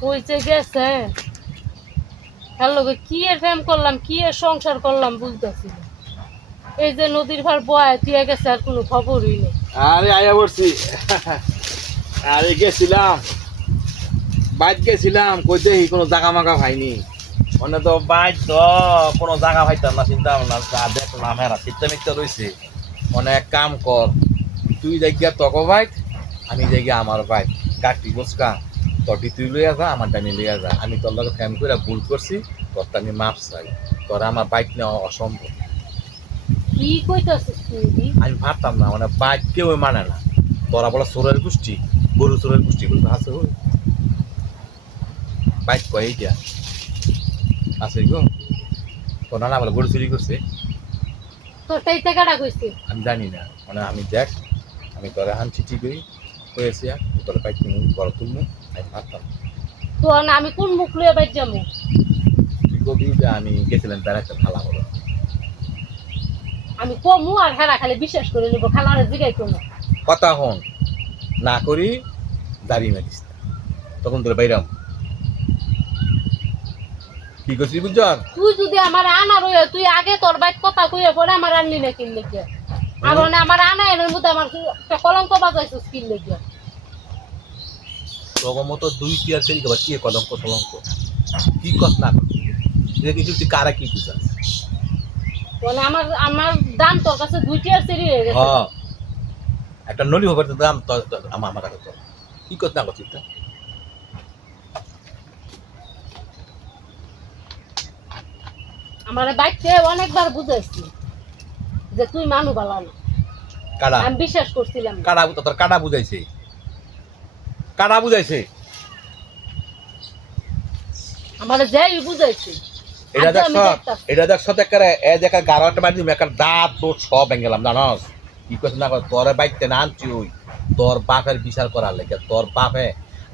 কইছে গেছে হ্যাঁ লোকে কি এর ফেম করলাম কি এর সংসার করলাম বুঝতেছি না। এই যে নদীর ভার বয় তুই গেছে আর কোনো খবরই নেই। আরে আয়া বলছি আরে গেছিলাম বাইক গেছিলাম কই দেখি কোনো জাগা মাগা ভাইনি মানে তো বাইক তো কোনো জাগা ভাইতাম না চিন্তা ভাবনা যা দেখলাম হেরা চিত্তা মিত্তা রয়েছে অনেক কাম কর তুই দেখিয়া তক বাইক আমি দেখি আমার বাইক গাড়ি বসকা তটি তুই লইয়া যা আমার টানি লইয়া যা আমি তোর লগে ফ্যান করে ভুল করছি তোর টানি মাপ চাই তোর আমার বাইক নেওয়া অসম্ভব। কি কইতাছিস তুই? আমি ভাবতাম না মানে বাইক কেউ মানে না তোরা বলা চোরের গোষ্ঠী গরু চোরের গোষ্ঠী বলতে আছে ওই বাইক কয় এইটা আছে গো তোর নানা বলে গরু চুরি করছে তোর তাই টাকাটা কইছে আমি জানি না মানে আমি দেখ আমি তোরা আনছি ঠিকই হয়েছি তোর বাইক কিনে বড় তুলবো আমি ভাবতাম তো না আমি কোন মুখ লইয়া বাইর যাবো? তুই কবি যে আমি গেছিলাম তার একটা ভালো বলো আমি কমু আর হেরা খালি বিশ্বাস করে নেবো খালারে জিগাই কোনো কথা হন না করি দাঁড়িয়ে মারিস তখন তোর বাইরাম কি করছিস বুঝছ তুই যদি আমার আনা রয়ে তুই আগে তোর বাইক কথা কইয়া পরে আমার আনলি না কিনলে গিয়া আর মানে আমার আনা এর মধ্যে আমার একটা কলঙ্ক বাজাইছিস কিনলে গিয়া তোর মতো দুই টিয়ার ফেরি দেবা কি কলঙ্ক টলঙ্ক কি কস না করছিস এটা কিছু তুই কারা কি বুঝাস মানে আমার আমার দাম তোর কাছে 2 টিয়ার সেরি হয়ে গেছে। হ্যাঁ একটা নলি হবার দাম আমার আমার কাছে কি কস না করছিস আমার বাইককে অনেকবার বুঝাইছি যে তুই মানু বালা না কারা আমি বিশ্বাস করছিলাম না। কারা তোর কাটা বুঝাইছে কারা বুঝাইছে আমার যেই বুঝাইছি এটা আজকে দেখ আমি দেখতাছি। এটা দেখ সত একারে এ দেখা গারাটা বাড়ি দিম একটা দাঁত তোর সব ভেঙেলাম জানস কি করছ না কর তোর বাইকতে না আনছি ওই তোর বাপের বিচার করার লেগে তোর বাপে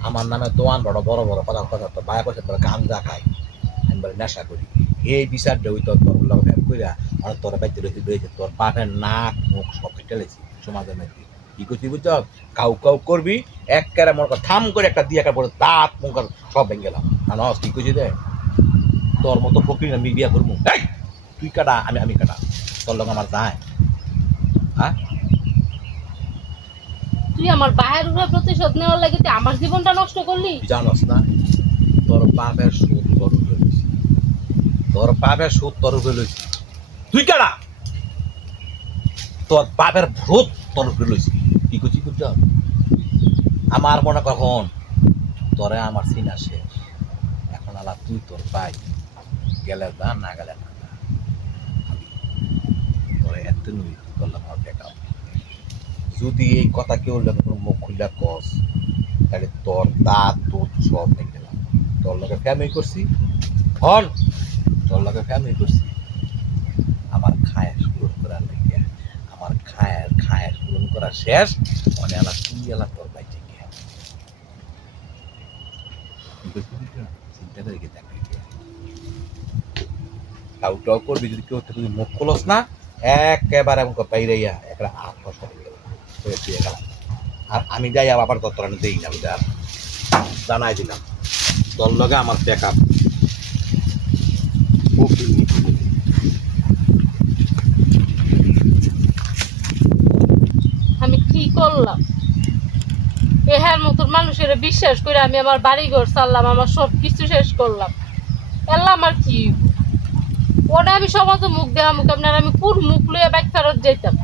আমার নামে দোয়ান বড় বড় বড় কথা কথা তোর বায়া পয়সা তোর গাঞ্জা খাই আমি বলে নেশা করি এই বিচারটা ওই তোর তোর লগে ফেম কইরা আর তোর বাইতে রয়েছে তোর বাপের নাক মুখ সব কেটেছি সমাজের মধ্যে কি করছি বুঝছ কাউ কাউ করবি এক কেরে মনে কর থাম করে একটা দিয়ে একার পরে দাঁত মুখ সব ভেঙে গেলাম জানস কি করছি দে তোর মতো ফকির আমি বিয়া করবো তুই কাটা আমি আমি কাটা তোর লোক আমার যায় হ্যাঁ তুই আমার বাহের উপরে প্রতিশোধ নেওয়ার লাগে তুই আমার জীবনটা নষ্ট করলি। তুই জানস না তোর বাপের সুদ তোর উপরে লইছি তোর বাপের সুদ তোর উপরে লইছি তুই কাটা তোর বাপের ভূত তোর উপরে লইছি কি করছি বুঝছ আমার মনে কখন তোরে আমার চিনা শেষ এখন আলা তুই তোর পাই গেলে দা না গেলে না তোরে এত নুই করলাম আমার বেকার যদি এই কথা কেউ মুখ খুললে কস তাহলে তোর দাঁত দুধ সব ভেঙে গেলাম তোর লগে ফ্যামিলি করছি হন তোর লগে ফ্যামিলি করছি আমার খায়ের পূরণ করার লেগে আমার খায়ের পূরণ করা শেষ মনে আলা তুই এলা তোর ভাই থেকে চিন্তা করে দেখ টাউ করবি যদি কেউ তুই মুখ খোলস না একেবারে আমাকে বাইরেইয়া একটা হাত ফসা দিয়ে গেলাম আর আমি যাই আবার ততটা দেই না বুঝে আর জানাই দিলাম তোর লগে আমার দেখা আমি কি করলাম এহার মতন মানুষের বিশ্বাস করে আমি আমার বাড়ি ঘর ছাড়লাম আমার সব কিছু শেষ করলাম এলা আমার কি ওটা আমি সমাজে মুখ দেওয়া মুখ আপনার আমি কোন মুখ লইয়া বাইক ফেরত যেতাম।